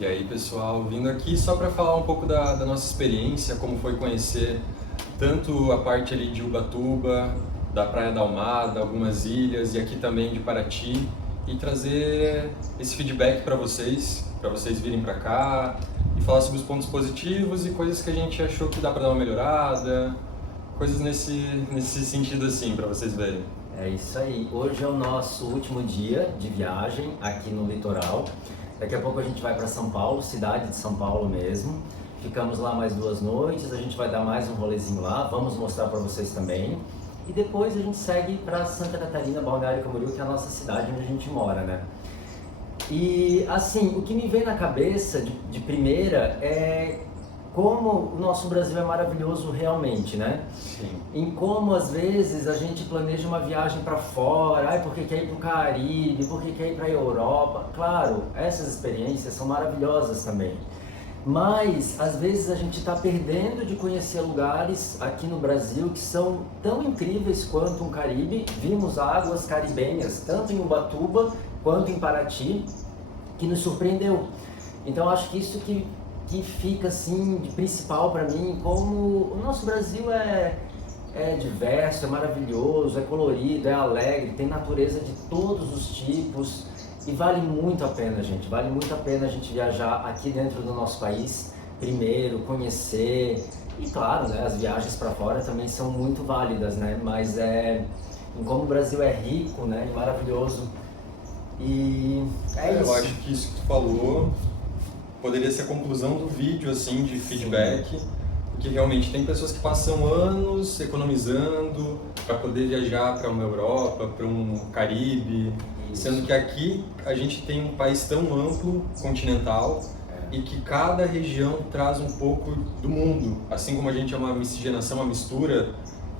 E aí, pessoal, vindo aqui só para falar um pouco da nossa experiência, como foi conhecer tanto a parte ali de Ubatuba, da Praia da Almada, algumas ilhas e aqui também de Paraty, e trazer esse feedback para vocês virem para cá e falar sobre os pontos positivos e coisas que a gente achou que dá para dar uma melhorada, coisas nesse sentido assim, para vocês verem. É isso aí. Hoje é o nosso último dia de viagem aqui no litoral. Daqui a pouco a gente vai para São Paulo, cidade de São Paulo mesmo. Ficamos lá mais 2 noites, a gente vai dar mais um rolezinho lá, vamos mostrar para vocês também. E depois a gente segue para Santa Catarina, Balneário Camboriú, que é a nossa cidade onde a gente mora, né? E assim, o que me vem na cabeça de primeira é como o nosso Brasil é maravilhoso realmente, né? Sim. Em como às vezes a gente planeja uma viagem para fora, porque quer ir para o Caribe, porque quer ir para a Europa. Claro, essas experiências são maravilhosas também. Mas às vezes a gente está perdendo de conhecer lugares aqui no Brasil que são tão incríveis quanto um Caribe. Vimos águas caribenhas tanto em Ubatuba quanto em Paraty, que nos surpreendeu. Então acho que isso que fica assim de principal para mim, como o nosso Brasil é diverso, é maravilhoso, é colorido, é alegre, tem natureza de todos os tipos e vale muito a pena, gente. Vale muito a pena a gente viajar aqui dentro do nosso país, primeiro, conhecer e claro, né, as viagens para fora também são muito válidas, né? Mas em como o Brasil é rico, né, e maravilhoso. E é isso. Eu acho que isso que tu falou poderia ser a conclusão do vídeo, assim, de feedback, porque realmente tem pessoas que passam anos economizando para poder viajar para uma Europa, para um Caribe, sendo que aqui a gente tem um país tão amplo, continental, e que cada região traz um pouco do mundo. Assim como a gente é uma miscigenação, uma mistura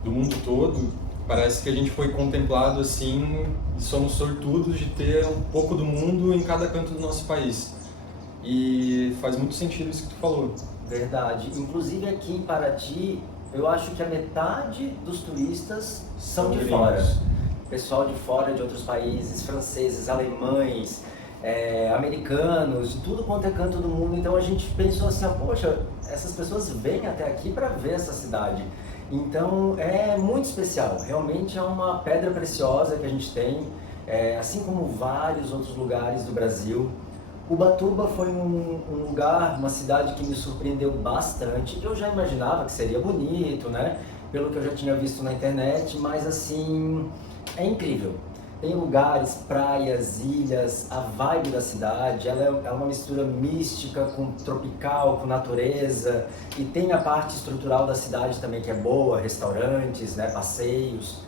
do mundo todo, parece que a gente foi contemplado assim, e somos sortudos de ter um pouco do mundo em cada canto do nosso país. E faz muito sentido isso que tu falou. Verdade. Inclusive aqui em Paraty, eu acho que a metade dos turistas são de fora. Pessoal de fora, de outros países, franceses, alemães, americanos, de tudo quanto é canto do mundo. Então a gente pensou assim, poxa, essas pessoas vêm até aqui para ver essa cidade. Então é muito especial, realmente é uma pedra preciosa que a gente tem, assim como vários outros lugares do Brasil. Ubatuba foi um lugar, uma cidade que me surpreendeu bastante. Eu já imaginava que seria bonito, né? Pelo que eu já tinha visto na internet, mas assim, é incrível. Tem lugares, praias, ilhas, a vibe da cidade, ela é uma mistura mística com tropical, com natureza, e tem a parte estrutural da cidade também que é boa, restaurantes, né, passeios.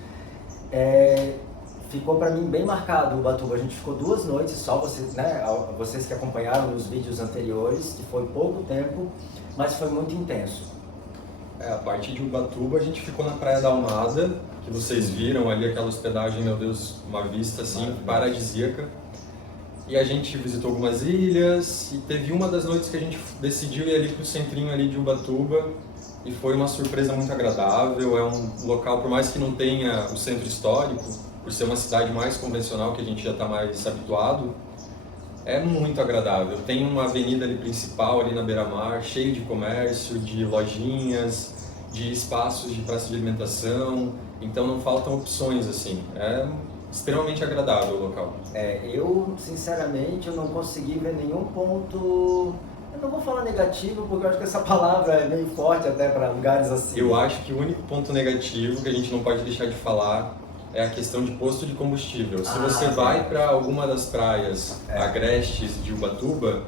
Ficou para mim bem marcado o Ubatuba. A gente ficou 2 noites, só vocês, né, vocês que acompanharam nos vídeos anteriores, que foi pouco tempo, mas foi muito intenso. A parte de Ubatuba a gente ficou na Praia da Almada, que vocês viram ali aquela hospedagem, meu Deus, uma vista assim paradisíaca. E a gente visitou algumas ilhas e teve uma das noites que a gente decidiu ir ali pro centrinho ali de Ubatuba e foi uma surpresa muito agradável. É um local, por mais que não tenha o centro histórico, por ser uma cidade mais convencional, que a gente já está mais habituado, é muito agradável. Tem uma avenida ali principal, ali na beira-mar, cheio de comércio, de lojinhas, de espaços de praça de alimentação, então não faltam opções, assim. É extremamente agradável o local. Eu, sinceramente, eu não consegui ver nenhum ponto... Eu não vou falar negativo, porque eu acho que essa palavra é meio forte até para lugares assim. Eu acho que o único ponto negativo que a gente não pode deixar de falar é a questão de posto de combustível. Se você vai para alguma das praias agrestes de Ubatuba,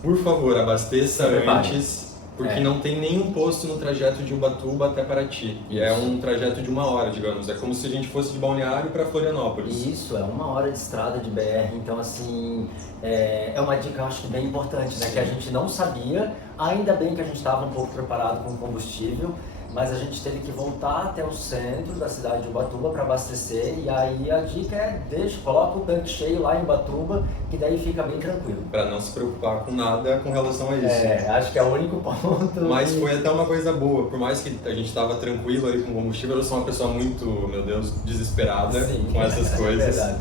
por favor, abasteça antes, porque não tem nenhum posto no trajeto de Ubatuba até Paraty. E é um trajeto de 1 hora, digamos. É como se a gente fosse de Balneário para Florianópolis. Isso, é 1 hora de estrada de BR. Então, assim, é uma dica, eu acho que bem importante, né? Que a gente não sabia. Ainda bem que a gente estava um pouco preparado com o combustível, mas a gente teve que voltar até o centro da cidade de Ubatuba para abastecer, e aí a dica coloca o tanque cheio lá em Ubatuba, que daí fica bem tranquilo. Para não se preocupar com nada com relação a isso. Acho que é o único ponto. Mas foi até uma coisa boa, por mais que a gente estava tranquilo ali com o combustível, eu sou uma pessoa muito, meu Deus, desesperada com essas coisas. É verdade.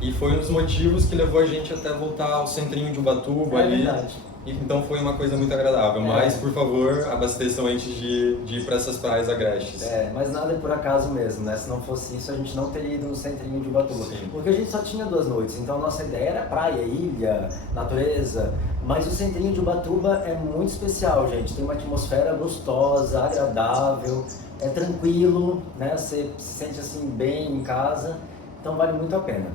E foi um dos motivos que levou a gente até voltar ao centrinho de Ubatuba ali. Verdade. E então foi uma coisa muito agradável. Mas, por favor, abasteçam antes de ir para essas praias agrestes. Mas nada é por acaso mesmo, né? Se não fosse isso, a gente não teria ido no centrinho de Ubatuba. Sim. Porque a gente só tinha 2 noites, então a nossa ideia era praia, ilha, natureza. Mas o centrinho de Ubatuba é muito especial, gente. Tem uma atmosfera gostosa, agradável, é tranquilo, né? Você se sente assim bem em casa, então vale muito a pena.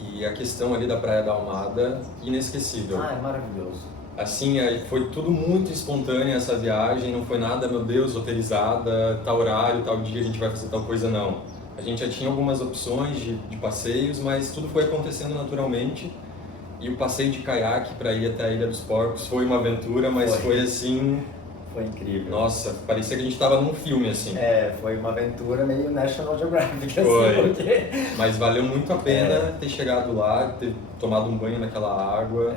E a questão ali da Praia da Almada, inesquecível. É maravilhoso. Assim, foi tudo muito espontâneo essa viagem, não foi nada, meu Deus, roteirizada, tal horário, tal dia a gente vai fazer tal coisa, não. A gente já tinha algumas opções de passeios, mas tudo foi acontecendo naturalmente. E o passeio de caiaque para ir até a Ilha dos Porcos foi uma aventura, mas foi assim... Foi incrível. Nossa, parecia que a gente estava num filme, assim. Foi uma aventura meio National Geographic, Foi. assim, porque... Mas valeu muito a pena ter chegado lá, ter tomado um banho naquela água.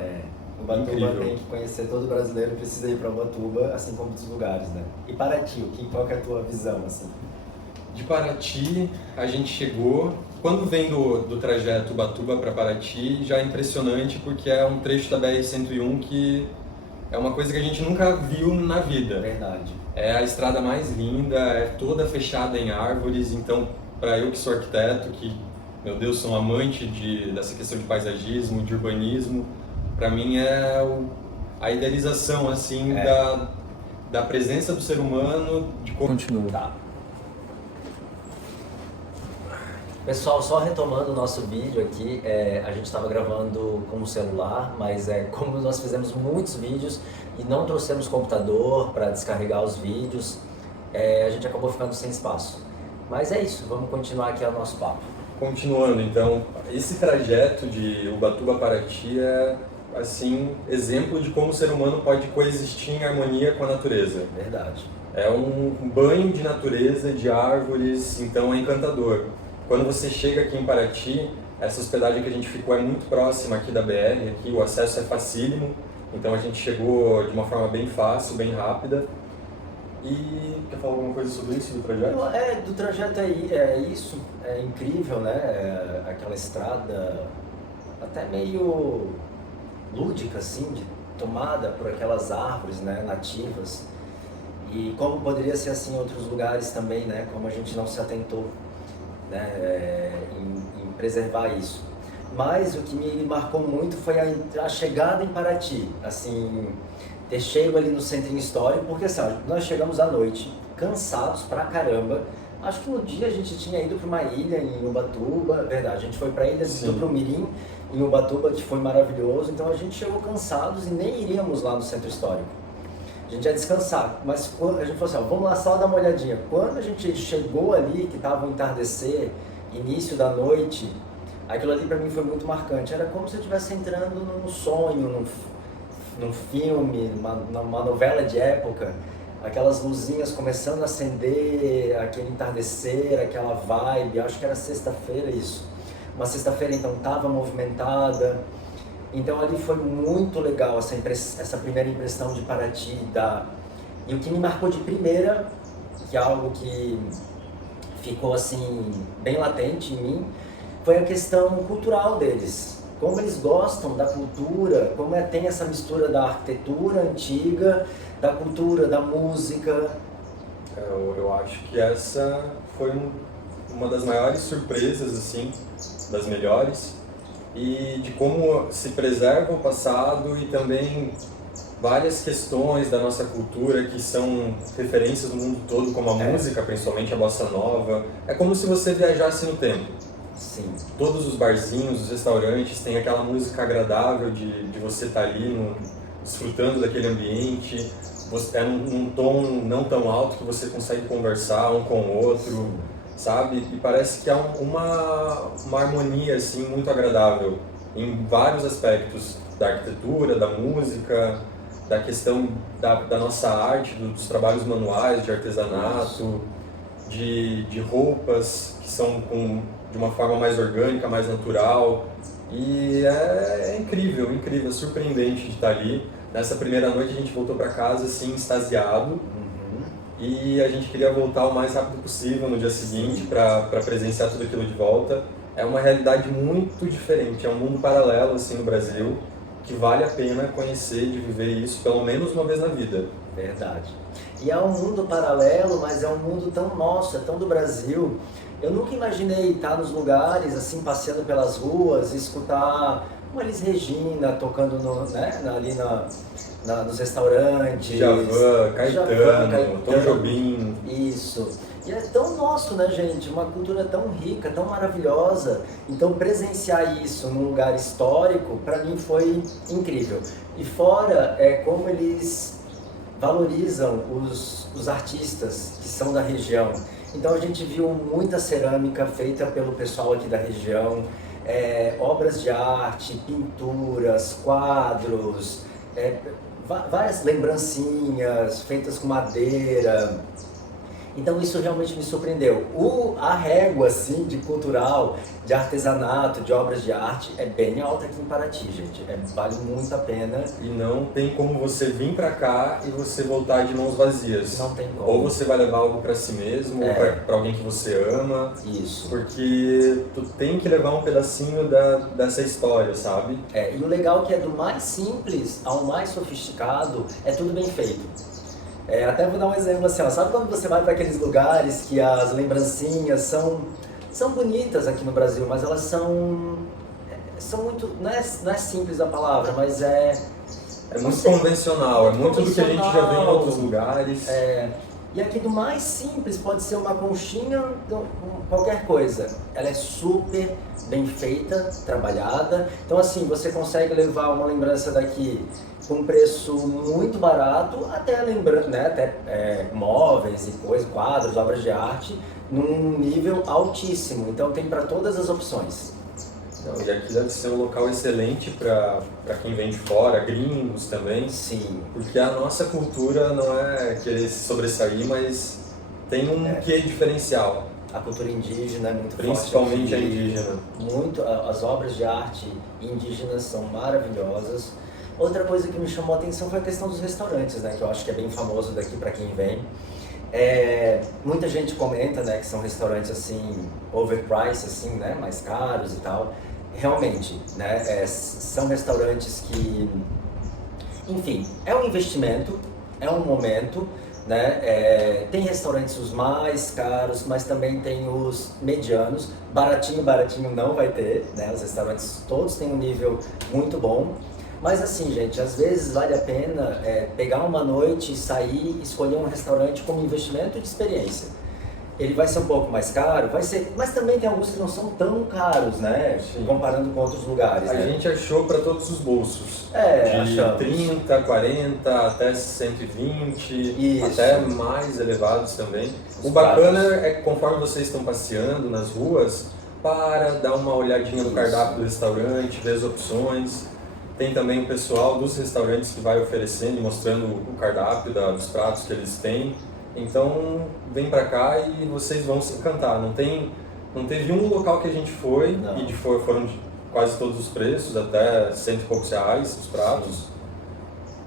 Ubatuba Incrível. tem que conhecer, todo brasileiro precisa ir para Ubatuba, assim como outros lugares, né? E Paraty, qual que é a tua visão, assim? De Paraty, a gente chegou... Quando vem do trajeto Ubatuba para Paraty, já é impressionante porque é um trecho da BR-101 que é uma coisa que a gente nunca viu na vida. Verdade. É a estrada mais linda, é toda fechada em árvores, então para eu que sou arquiteto, que, meu Deus, sou um amante dessa questão de paisagismo, de urbanismo, para mim é a idealização assim da presença do ser humano, de como... Continua. Tá. Pessoal, só retomando o nosso vídeo aqui, a gente estava gravando com o celular, mas como nós fizemos muitos vídeos e não trouxemos computador para descarregar os vídeos, a gente acabou ficando sem espaço. Mas é isso, vamos continuar aqui o nosso papo. Continuando, então, esse trajeto de Ubatuba a Paraty é, assim, exemplo de como o ser humano pode coexistir em harmonia com a natureza. Verdade. É um banho de natureza, de árvores, então é encantador. Quando você chega aqui em Paraty, essa hospedagem que a gente ficou é muito próxima aqui da BR, aqui o acesso é facílimo, então a gente chegou de uma forma bem fácil, bem rápida. E quer falar alguma coisa sobre isso, do trajeto? Do trajeto é isso, é incrível, né? Aquela estrada até meio lúdica, assim, de tomada por aquelas árvores, né, nativas. E como poderia ser assim em outros lugares também, né? Como a gente não se atentou, né, em preservar isso. Mas o que me marcou muito foi a chegada em Paraty, assim, ter chego ali no centrinho histórico, porque assim, nós chegamos à noite, cansados pra caramba. Acho que no dia a gente tinha ido para uma ilha em Ubatuba, verdade, a gente foi pra ilha, indo pro Mirim, em Ubatuba, que foi maravilhoso, então a gente chegou cansados e nem iríamos lá no centro histórico. A gente ia descansar, mas quando a gente falou assim, vamos lá só dar uma olhadinha. Quando a gente chegou ali, que estava o entardecer, início da noite, aquilo ali para mim foi muito marcante. Era como se eu estivesse entrando num sonho, num filme, numa novela de época. Aquelas luzinhas começando a acender, aquele entardecer, aquela vibe. Acho que era sexta-feira isso. Uma sexta-feira então estava movimentada. Então ali foi muito legal essa primeira impressão de Paraty. E o que me marcou de primeira, que é algo que ficou assim bem latente em mim, foi a questão cultural deles. Como eles gostam da cultura, como tem essa mistura da arquitetura antiga, da cultura, da música. Eu acho que essa foi uma das maiores surpresas, assim, das melhores. E de como se preserva o passado e também várias questões da nossa cultura que são referências no mundo todo, como a música, principalmente a bossa nova. É como se você viajasse no tempo. Sim. Todos os barzinhos, os restaurantes têm aquela música agradável de você estar ali desfrutando daquele ambiente. É num tom não tão alto que você consegue conversar um com o outro. Sabe? E parece que há uma harmonia assim, muito agradável em vários aspectos da arquitetura, da música, da questão da nossa arte, dos trabalhos manuais, de artesanato, de roupas que são de uma forma mais orgânica, mais natural. E é incrível, incrível, surpreendente de estar ali. Nessa primeira noite a gente voltou para casa assim, extasiado. E a gente queria voltar o mais rápido possível no dia seguinte para presenciar tudo aquilo de volta. é uma realidade muito diferente, é um mundo paralelo assim no Brasil, que vale a pena conhecer, de viver isso pelo menos uma vez na vida. Verdade. E é um mundo paralelo, mas é um mundo tão nosso, é tão do Brasil. Eu nunca imaginei estar nos lugares, assim, passeando pelas ruas e escutar uma Elis Regina tocando ali nos restaurantes. Djavan, Caetano, Tom Jobim. Isso. E é tão nosso, né, gente? Uma cultura tão rica, tão maravilhosa. Então, presenciar isso num lugar histórico, para mim, foi incrível. E fora, como eles valorizam os artistas que são da região. Então, a gente viu muita cerâmica feita pelo pessoal aqui da região, obras de arte, pinturas, quadros, várias lembrancinhas feitas com madeira. Então isso realmente me surpreendeu. A régua assim, de cultural, de artesanato, de obras de arte é bem alta aqui em Paraty, gente. Vale muito a pena. E não tem como você vir pra cá e você voltar de mãos vazias. Não tem como. Ou você vai levar algo pra si mesmo, ou pra alguém que você ama. Isso. Porque tu tem que levar um pedacinho dessa história, sabe? E o legal é que do mais simples ao mais sofisticado, é tudo bem feito. Até vou dar um exemplo assim, ó, sabe quando você vai para aqueles lugares que as lembrancinhas são bonitas aqui no Brasil, mas elas são muito, não é simples a palavra, mas é muito convencional, é muito do que a gente já vê em outros lugares. E aqui do mais simples pode ser uma conchinha, qualquer coisa. Ela é super bem feita, trabalhada. Então assim, você consegue levar uma lembrança daqui com um preço muito barato, até móveis e coisas, quadros, obras de arte, num nível altíssimo. Então tem para todas as opções. E aqui deve ser um local excelente para quem vem de fora, gringos também. Sim. Porque a nossa cultura não é querer se sobressair, mas tem um quê diferencial. A cultura indígena é muito Principalmente forte. A indígena. As obras de arte indígenas são maravilhosas. Outra coisa que me chamou a atenção foi a questão dos restaurantes, né? Que eu acho que é bem famoso daqui para quem vem. Muita gente comenta, né, que são restaurantes assim, overpriced, assim, né, mais caros e tal. Realmente, né, são restaurantes que, enfim, é um investimento, é um momento, né, tem restaurantes os mais caros, mas também tem os medianos, baratinho não vai ter, né, os restaurantes todos têm um nível muito bom. Mas assim, gente, às vezes vale a pena pegar uma noite, sair, escolher um restaurante como investimento de experiência. Ele vai ser um pouco mais caro, mas também tem alguns que não são tão caros, né? Sim. Comparando com outros lugares. A gente achou para todos os bolsos. De achamos. 30, 40, até 120, Isso. Até mais elevados também. Os o bacana pratos. é que conforme vocês estão passeando nas ruas, dar uma olhadinha no cardápio do restaurante, ver as opções. Tem também o pessoal dos restaurantes que vai oferecendo e mostrando o cardápio dos pratos que eles têm. Então, vem pra cá e vocês vão se encantar. Não teve um local que a gente foi e foram de quase todos os preços, até R$100 e poucos os pratos. Sim.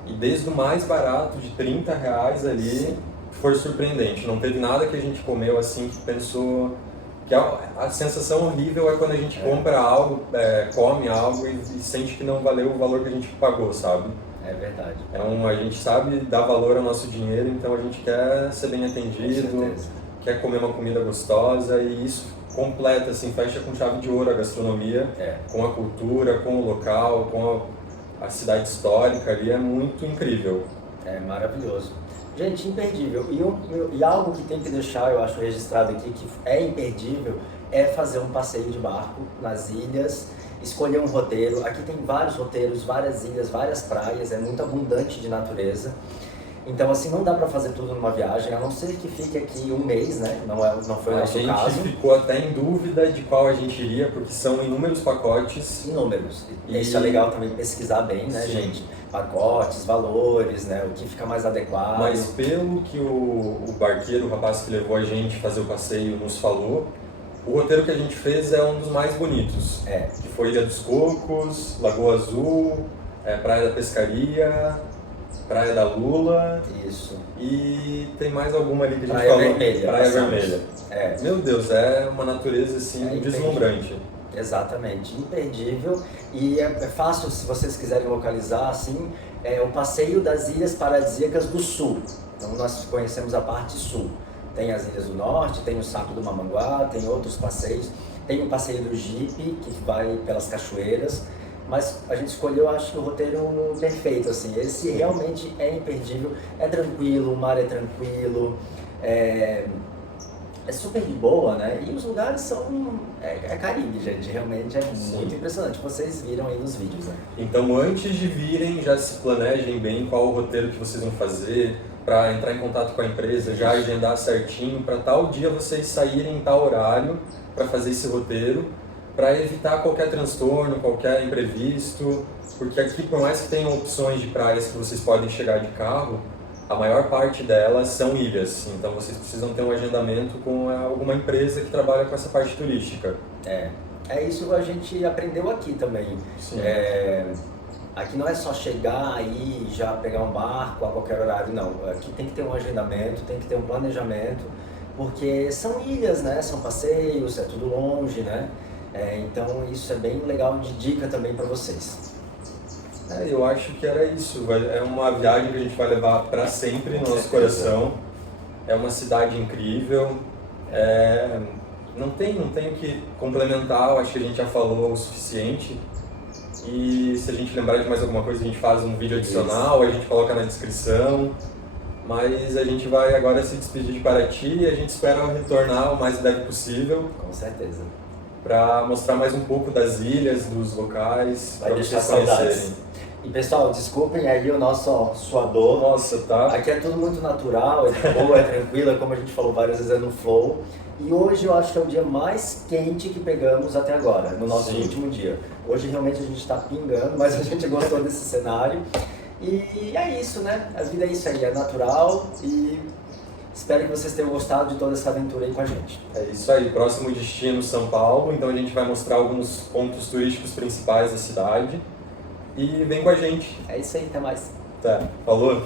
E desde o mais barato, de R$30 ali, sim, foi surpreendente. Não teve nada que a gente comeu assim que pensou... Que a sensação horrível é quando a gente compra algo, come algo e sente que não valeu o valor que a gente pagou, sabe? É verdade. A gente sabe dar valor ao nosso dinheiro, então a gente quer ser bem atendido, quer comer uma comida gostosa e isso completa, assim, fecha com chave de ouro a gastronomia, com a cultura, com o local, com a cidade histórica ali, é muito incrível. É maravilhoso. Gente, imperdível. E algo que tem que deixar, eu acho, registrado aqui, que é imperdível, é fazer um passeio de barco nas ilhas, escolher um roteiro. Aqui tem vários roteiros, várias ilhas, várias praias, é muito abundante de natureza. Então, assim, não dá para fazer tudo numa viagem, a não ser que fique aqui um mês, né? Não foi o nosso caso. A gente ficou até em dúvida de qual a gente iria, porque são inúmeros pacotes. Inúmeros. E isso é legal também pesquisar bem, né, gente? Pacotes, valores, né? O que fica mais adequado. Mas pelo que o barqueiro, o rapaz que levou a gente fazer o passeio, nos falou, o roteiro que a gente fez é um dos mais bonitos. Que foi Ilha dos Cocos, Lagoa Azul, Praia da Pescaria, Praia da Lula. Isso. E tem mais alguma ali que a gente Praia falou. Vermelha. Praia Vermelha. Meu Deus, é uma natureza assim deslumbrante. Exatamente, imperdível, e é fácil se vocês quiserem localizar assim, é o passeio das Ilhas Paradisíacas do Sul. Então nós conhecemos a parte sul. Tem as Ilhas do Norte, tem o Saco do Mamanguá, tem outros passeios, tem o passeio do Jipe, que vai pelas cachoeiras, mas a gente escolheu, acho que o roteiro perfeito, assim, esse realmente é imperdível, é tranquilo, o mar é tranquilo, é super de boa, né? E os lugares são... É Caribe, gente. Realmente é muito impressionante. Vocês viram aí nos vídeos, né? Então, antes de virem, já se planejem bem qual o roteiro que vocês vão fazer, para entrar em contato com a empresa, já agendar certinho, para tal dia vocês saírem em tal horário para fazer esse roteiro, para evitar qualquer transtorno, qualquer imprevisto, porque aqui, por mais que tenham opções de praias que vocês podem chegar de carro, a maior parte delas são ilhas, então vocês precisam ter um agendamento com alguma empresa que trabalha com essa parte turística. É isso que a gente aprendeu aqui também. Aqui não é só chegar aí e já pegar um barco a qualquer horário, não. Aqui tem que ter um agendamento, tem que ter um planejamento, porque são ilhas, né? São passeios, é tudo longe, né? Então isso é bem legal de dica também para vocês. Eu acho que era isso. É uma viagem que a gente vai levar para sempre no nosso coração. É uma cidade incrível. Não tem o que complementar, eu acho que a gente já falou o suficiente. E se a gente lembrar de mais alguma coisa, a gente faz um vídeo adicional, a gente coloca na descrição. Mas a gente vai agora se despedir de Paraty e a gente espera retornar o mais breve possível. Com certeza. Para mostrar mais um pouco das ilhas, dos locais, vai para deixar vocês saudades. conhecerem. E pessoal, desculpem aí o nosso suador. Nossa, tá? Aqui é tudo muito natural, é de boa, é tranquilo, é como a gente falou várias vezes, é no flow. E hoje eu acho que é o dia mais quente que pegamos até agora, no nosso último dia. Hoje realmente a gente está pingando, mas a gente gostou desse cenário. E é isso, né? A vida é isso aí, é natural e espero que vocês tenham gostado de toda essa aventura aí com a gente. É isso aí, próximo destino São Paulo, então a gente vai mostrar alguns pontos turísticos principais da cidade. E vem com a gente. É isso aí, até mais. Tá, falou?